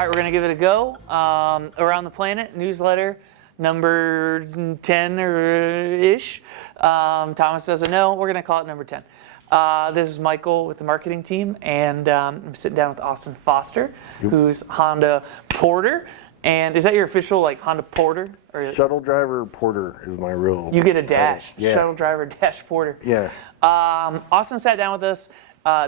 right, we're going to give it a go. Around the Planet newsletter, number 10 or ish. Thomas doesn't know. We're going to call it number 10. This is Michael with the marketing team, and I'm sitting down with Austin Foster, who's Honda Porter. And is that your official Honda Porter? Or Shuttle driver Porter is my real. You get a dash. Yeah. Shuttle driver dash Porter. Yeah. Austin sat down with us.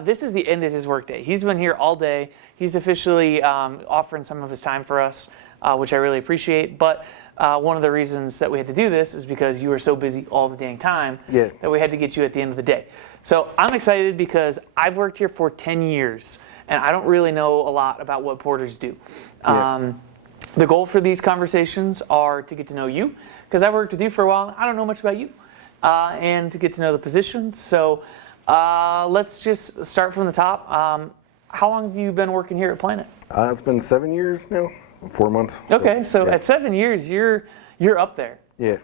This is the end of his workday. He's been here all day. He's officially offering some of his time for us, which I really appreciate. But one of the reasons that we had to do this is because you were so busy all the dang time that we had to get you at the end of the day. So I'm excited because I've worked here for 10 years, and I don't really know a lot about what porters do. The goal for these conversations are to get to know you, because I've worked with you for a while. I don't know much about you, and to get to know the positions. So let's just start from the top. How long have you been working here at Planet? It's been 7 years now, 4 months. Okay, so at 7 years, you're up there. Yeah.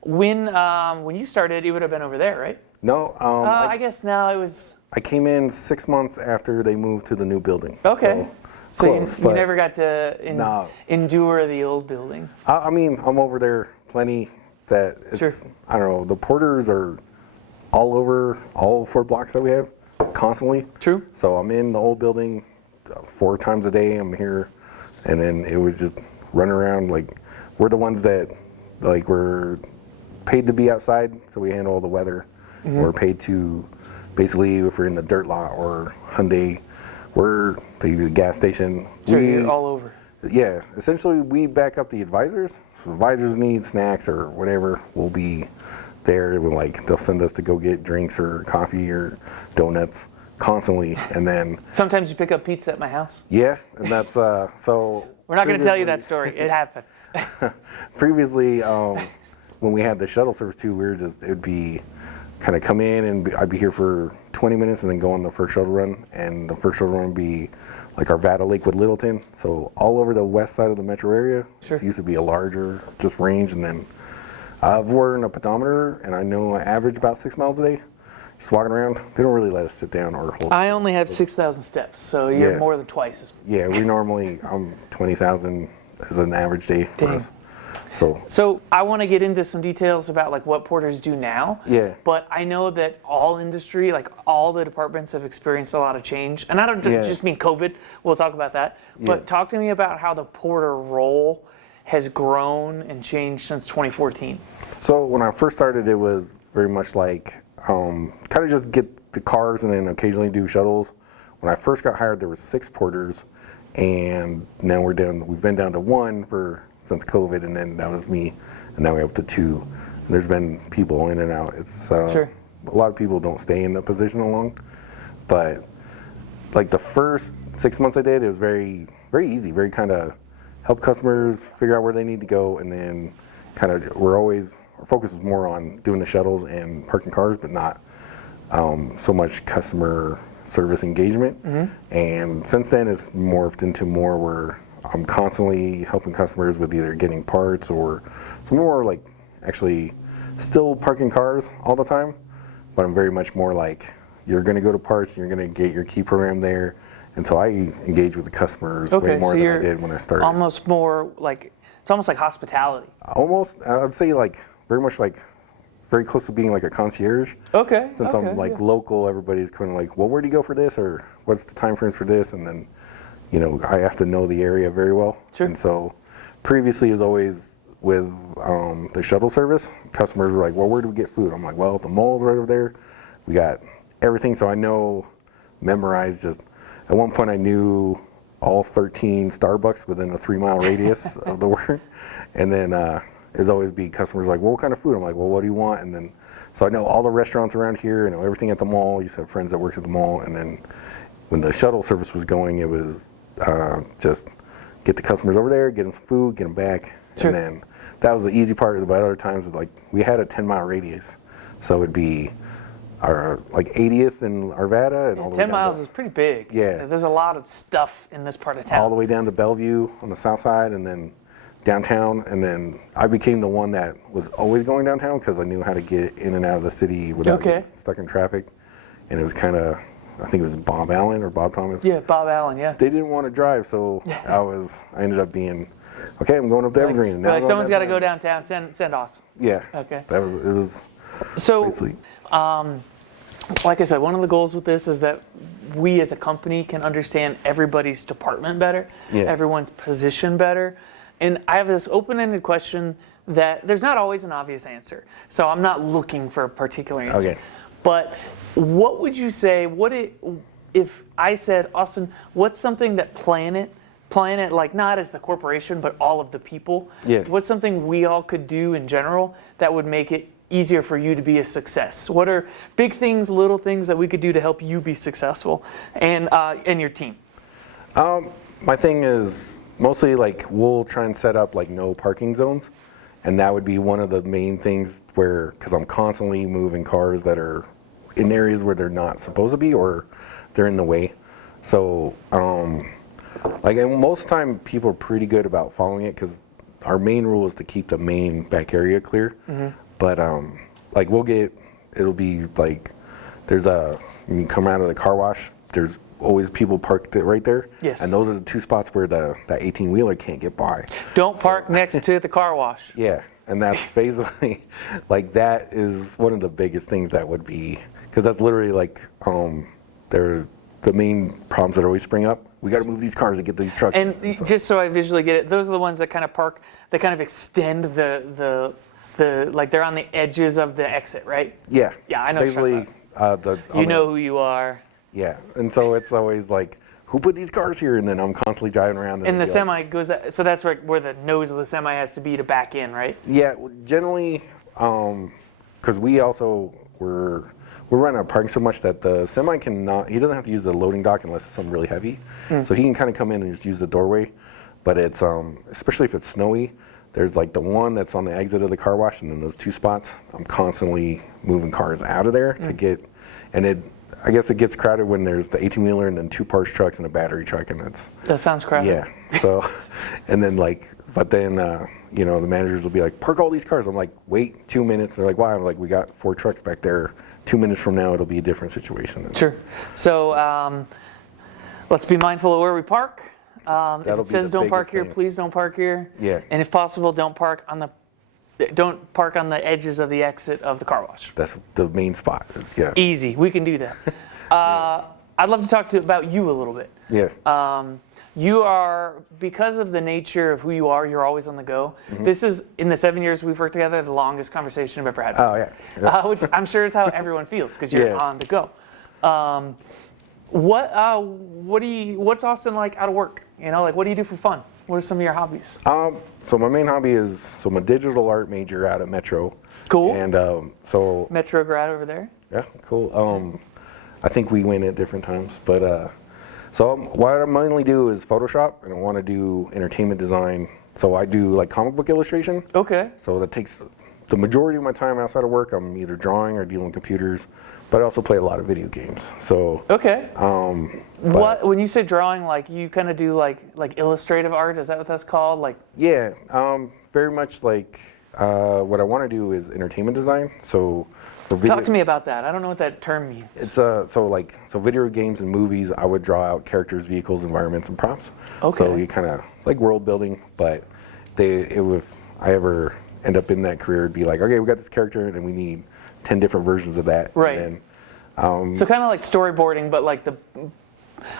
When you started, it would have been over there, right? No. I guess now it was. I came in 6 months after they moved to the new building. Okay. So close, you never got to endure the old building. I mean, I'm over there plenty. That it's, I don't know. The porters are all over all 4 blocks that we have constantly. True. So I'm in the old building 4 times a day. I'm here, and then it was just running around. We're the ones that we're paid to be outside, so we handle all the weather. Mm-hmm. We're paid to basically, if we're in the dirt lot or Hyundai, we're the gas station. So you're all over. Yeah, essentially we back up the advisors. So advisors need snacks or whatever, we'll be there. They'll send us to go get drinks or coffee or donuts constantly, and then sometimes you pick up pizza at my house. Yeah, and that's so. We're not going to tell you that story. It happened. Previously, when we had the shuttle service too, it'd be kind of come in and I'd be here for 20 minutes and then go on the first shuttle run, and the first shuttle run would be Arvada, Lakewood, Littleton, so all over the west side of the metro area. Sure. It used to be a larger just range, and then I've worn a pedometer, and I know I average about 6 miles a day. Just walking around, they don't really let us sit down or hold. I only have 6,000 steps, so you're more than twice as. Yeah, we normally 20,000 as an average day for us. So I want to get into some details about what porters do now. Yeah. But I know that all industry, all the departments have experienced a lot of change. And I don't just mean COVID. We'll talk about that. But talk to me about how the porter role has grown and changed since 2014. So when I first started, it was very much kind of just get the cars and then occasionally do shuttles. When I first got hired, there were 6 porters, and now we've been down to 1 since COVID, and then that was me, and now we're up to 2. And there's been people in and out. It's a lot of people don't stay in the position long, but the first 6 months I did, it was very, very easy, very kind of help customers figure out where they need to go, and then kind of our focus was more on doing the shuttles and parking cars, but not so much customer service engagement. Mm-hmm. And since then, it's morphed into more where I'm constantly helping customers with either getting parts or some more actually still parking cars all the time, but I'm very much more you're going to go to parts, you're going to get your key program there, and so I engage with the customers way more than I did when I started. Almost more it's almost like hospitality. Almost, I'd say very much very close to being a concierge. Okay. Since I'm local, everybody's kind of well, where do you go for this, or what's the time frames for this, and then I have to know the area very well. Sure. And so previously it was always with the shuttle service. Customers were well, where do we get food? I'm well, the mall's right over there. We got everything, so I memorized just, at one point I knew all 13 Starbucks within a 3-mile radius of the work. And then it'd always be customers well, what kind of food? I'm well, what do you want? And then, so I know all the restaurants around here, I know everything at the mall. I used to have friends that worked at the mall. And then when the shuttle service was going, it was just get the customers over there, get them some food, get them back. Sure. And then that was the easy part. But other times, we had a 10-mile radius. So it'd be our 80th in Arvada. And all the 10 miles is pretty big. Yeah. There's a lot of stuff in this part of town. All the way down to Bellevue on the south side, and then downtown. And then I became the one that was always going downtown because I knew how to get in and out of the city without getting stuck in traffic. And it was kind of I think it was Bob Allen or Bob Thomas. Yeah, Bob Allen. Yeah. They didn't want to drive, so I ended up being, okay, I'm going up to Evergreen. Like someone's got to go downtown. Send Austin. Yeah. Okay. It was So, basically. like I said, one of the goals with this is that we as a company can understand everybody's department better, Yeah. everyone's position better. And I have this open-ended question that there's not always an obvious answer. So I'm not looking for a particular answer. Okay. But what would you say, if I said, Austin, what's something that Planet, like not as the corporation, but all of the people, Yeah. what's something we all could do in general that would make it easier for you to be a success? What are big things, little things that we could do to help you be successful and your team? My thing is mostly like we'll try and set up like no parking zones, and that would be one of the main things where, because I'm constantly moving cars that are in areas where they're not supposed to be or they're in the way. So like, and most of the time people are pretty good about following it because our main rule is to keep the main back area clear. But like it'll be like when you come out of the car wash, there's always people parked right there. Yes. And those are the two spots where that 18-wheeler can't get by. Don't park next to the car wash. Yeah, and that's basically like that is one of the biggest things that would be, because that's literally like they're the main problems that always spring up. We got to move these cars to get these trucks. And just so I visually get it, those are the ones that kind of park, that kind of extend the like they're on the edges of the exit, right? Yeah. Yeah, I know what you're Basically, You know who you are. Yeah, and so it's always like, who put these cars here? And then I'm constantly driving around. And the semi goes that, so that's where the nose of the semi has to be to back in, right? Yeah, generally, because we also we're running our parking so much that the semi he doesn't have to use the loading dock unless it's something really heavy. So he can kind of come in and just use the doorway. But it's especially if it's snowy, there's like the one that's on the exit of the car wash, and then those two spots. I'm constantly moving cars out of there to get, and I guess it gets crowded when there's the 18-wheeler and then two parts trucks and a battery truck, and That sounds crowded. yeah. So, and then the managers will be like, park all these cars. I'm like, wait 2 minutes. They're like, why? I'm like, we got 4 trucks back there. 2 minutes from now, it'll be a different situation. Sure. So let's be mindful of where we park. If it says don't park here, please don't park here. Yeah. And if possible, don't park on the edges of the exit of the car wash. That's the main spot. Yeah. Easy. We can do that. I'd love to talk about you a little bit. Yeah. You are, because of the nature of who you are, you're always on the go. This is, in the 7 years we've worked together, the longest conversation I've ever had. Oh, yeah. Which I'm sure is how everyone feels, because you're Yeah. on the go. What's Austin like out of work? What do you do for fun? What are some of your hobbies? So my main hobby I'm a digital art major out of Metro. Cool. And so Metro grad over there. yeah, cool. I think we went at different times, but so what I mainly do is Photoshop, and I want to do entertainment design. So I do like comic book illustration. Okay. So that takes the majority of my time outside of work. I'm either drawing or dealing with computers, but I also play a lot of video games. So Okay. When you say drawing, like you kind of do like illustrative art? Is that what that's called? Like yeah, very much like what I want to do is entertainment design. So for video, talk to me about that. I don't know what that term means. it's so video games and movies, I would draw out characters, vehicles, environments, and props. Okay. So you kind of like world building, but if I ever end up in that career, it'd be like, okay, we got this character and we need 10 different versions of that. Right. And then, So kind of like storyboarding, but like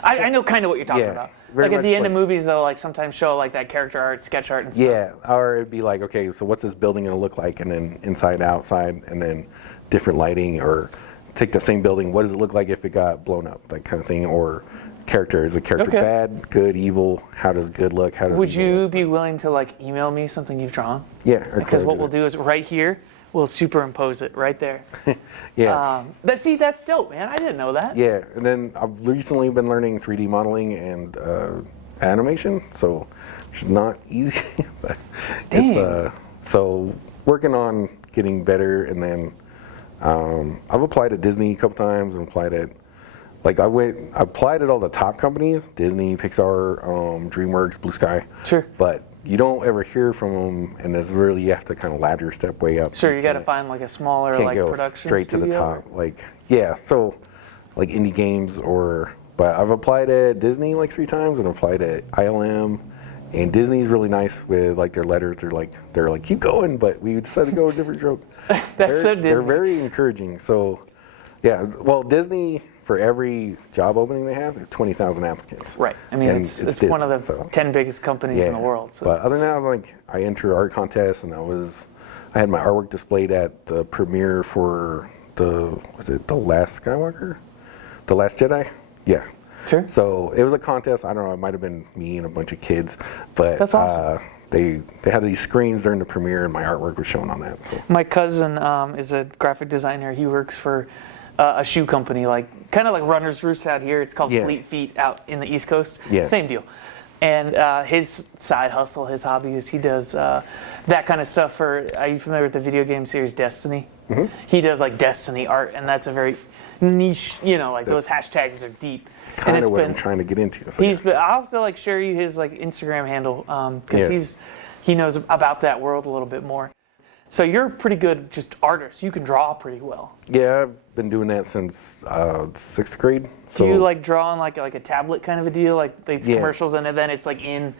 I know kind of what you're talking Yeah, about. very Like at the much end of like- movies, they'll like sometimes show like that character art, sketch art, and stuff. yeah, or it'd be like, okay, so what's this building going to look like? And then inside, outside, and then different lighting, or take the same building, what does it look like if it got blown up, that kind of thing, or character, is the character Okay. bad, good, evil, how does good look, how does Would evil you look? be willing to like email me something you've drawn? Yeah. Because what we'll do is right here, we'll superimpose it right there. Yeah. That's dope, man. I didn't know that. Yeah, and then I've recently been learning 3D modeling and animation, so it's not easy. But Dang. so working on getting better, and then I've applied at Disney a couple times, and applied at I applied at all the top companies: Disney, Pixar, DreamWorks, Blue Sky. Sure. But you don't ever hear from them, and it's really, you have to kind of ladder step way up. Sure, you got to find like a smaller Can't like go production straight studio. to the top. Yeah, so like indie games but I've applied at Disney like 3 times and applied at ILM. And Disney's really nice with like their letters. They're like keep going, but we decided to go a different route. That's so Disney. They're very encouraging. So, yeah. Well, Disney for every job opening they have, there's 20,000 applicants. Right. I mean, And it's Disney, one of the so. 10 biggest companies in the world. So. But other than that, like I enter art contests, and I had my artwork displayed at the premiere for the Last Skywalker, The Last Jedi. Yeah. Sure. So it was a contest. I don't know. It might have been me and a bunch of kids, but That's awesome. They had these screens during the premiere, and my artwork was shown on that. So. My cousin is a graphic designer. He works for a shoe company, kind of like Runner's Roost out here. It's called Fleet Feet out in the East Coast. Yeah. Same deal. And his side hustle, his hobby is he does that kind of stuff for. Are you familiar with the video game series Destiny? Mm-hmm. He does like Destiny art, and that's a very niche. Those hashtags are deep. Kind of what I'm trying to get into. So I'll have to share you his Instagram handle because he knows about that world a little bit more. So you're a pretty good just artist. You can draw pretty well. Yeah, I've been doing that since 6th grade. Do you draw on like a tablet kind of a deal, like these commercials, and then it's in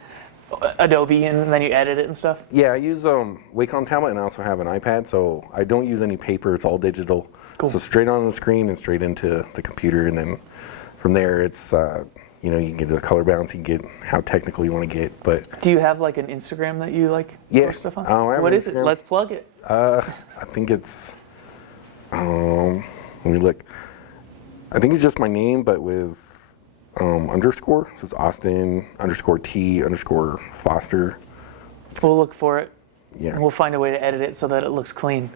Adobe, and then you edit it and stuff? Yeah, I use Wacom tablet, and I also have an iPad, so I don't use any paper. It's all digital. Cool. So straight on the screen and straight into the computer, and then from there it's you can get the color balance, you can get how technical you want to get. But do you have an Instagram that you post stuff on? What is it? Let's plug it. I think it's let me look. I think it's just my name, but with underscore. So it's Austin_T_Foster. We'll look for it. Yeah. And we'll find a way to edit it so that it looks clean.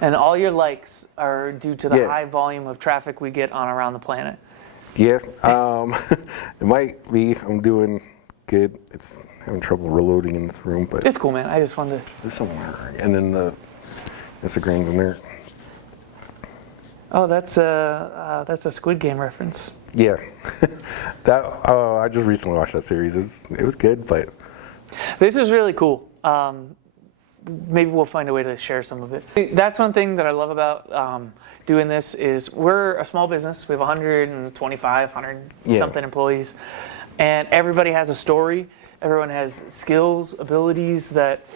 And all your likes are due to the high volume of traffic we get on around the planet. Yeah. It might be. I'm doing good. It's having trouble reloading in this room, but it's cool, man. I just wanted to. There's somewhere, and then the Instagram's in there. Oh, that's a Squid Game reference. Yeah, I just recently watched that series. It was good, but this is really cool. Maybe we'll find a way to share some of it. That's one thing that I love about doing this is we're a small business. We have 125, 100 something employees, and everybody has a story. Everyone has skills, abilities that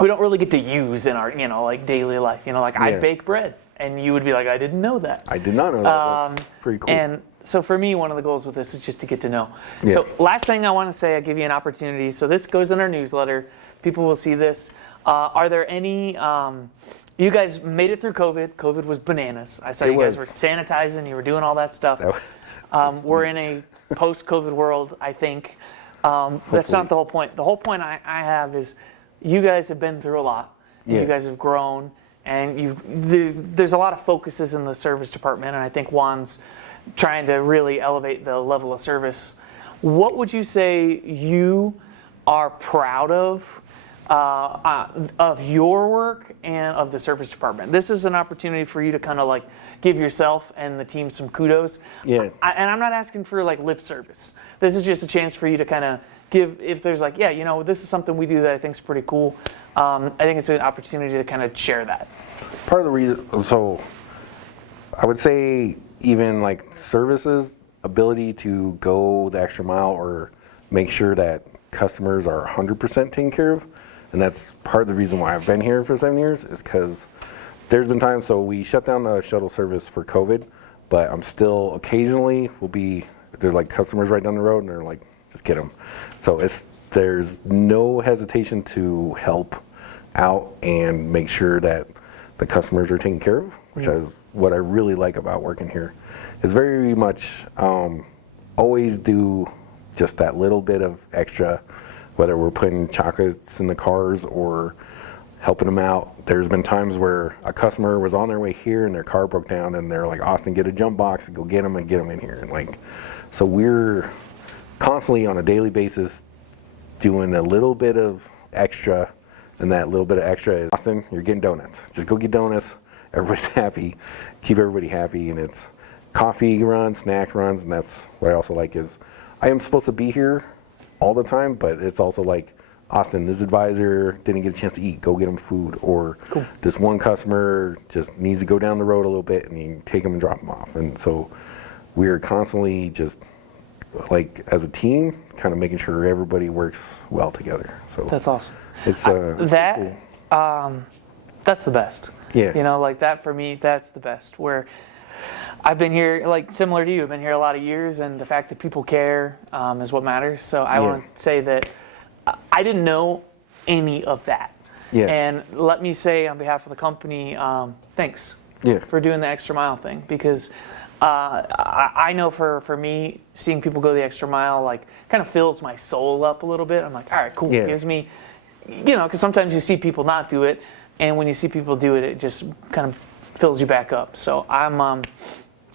we don't really get to use in our daily life. I bake bread. And you would be like, I didn't know that. I did not know that. That's pretty cool. And so for me, one of the goals with this is just to get to know. Yeah. So last thing I want to say, I give you an opportunity. So this goes in our newsletter. People will see this. Are there any, you guys made it through COVID. COVID was bananas. I saw you guys were sanitizing. You were doing all that stuff. We're in a post-COVID world, I think. That's not the whole point. The whole point I have is you guys have been through a lot. And you guys have grown. And there's a lot of focuses in the service department, and I think Juan's trying to really elevate the level of service. What would you say you are proud of your work and of the service department? This is an opportunity for you to kind of give yourself and the team some kudos. Yeah. And I'm not asking for lip service. This is just a chance for you to kind of give, if there's this is something we do that I think is pretty cool. I think it's an opportunity to kind of share that. Part of the reason, so I would say even services, ability to go the extra mile or make sure that customers are 100% taken care of. And that's part of the reason why I've been here for 7 years is because there's been times, so we shut down the shuttle service for COVID, but I'm still occasionally there's customers right down the road and they're just get them. So there's no hesitation to help out and make sure that the customers are taken care of, which is what I really like about working here. It's very much always do just that little bit of extra, whether we're putting chocolates in the cars or helping them out. There's been times where a customer was on their way here and their car broke down and they're like, Austin, get a jump box and go get them in here. And so we're constantly on a daily basis doing a little bit of extra, and that little bit of extra is, Austin, you're getting donuts. Just go get donuts. Everybody's happy. Keep everybody happy, and it's coffee runs, snack runs, and that's what I also like is I am supposed to be here all the time, but it's also Austin, this advisor didn't get a chance to eat. Go get them food. Or this one customer just needs to go down the road a little bit, and you take them and drop them off. And so we're constantly just like as a team, kind of making sure everybody works well together. So That's awesome. it's That cool. That's the best. Yeah. You know, like that for me, that's the best. Where I've been here, like similar to you, I've been here a lot of years, and the fact that people care is what matters. So I want to say that I didn't know any of that. Yeah. And let me say on behalf of the company, thanks for doing the extra mile thing, because I know for me, seeing people go the extra mile, like kind of fills my soul up a little bit. I'm like, all right, cool. Yeah. It gives me, you know, because sometimes you see people not do it, and when you see people do it, it just kind of fills you back up. So I'm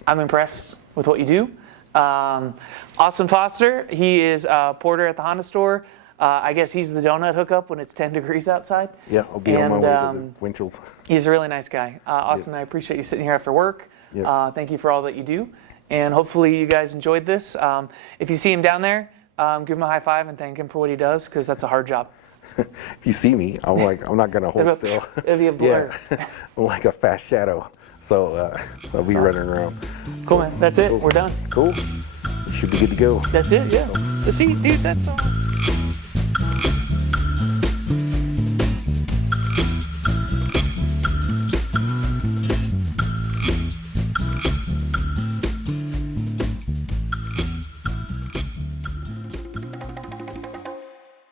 impressed with what you do. Austin Foster, he is a porter at the Honda store. I guess he's the donut hookup when it's 10 degrees outside. Yeah, I'll be on my way to the wind chills. He's a really nice guy. Austin, I appreciate you sitting here after work. Thank you for all that you do. And hopefully you guys enjoyed this. If you see him down there, give him a high five and thank him for what he does, because that's a hard job. If you see me, I'm not going to hold still. It'll be a blur. Yeah. I'm like a fast shadow. So I'll be running around. Cool, man. That's it. We're done. Cool. Should be good to go. That's it, yeah. See, dude, that's all.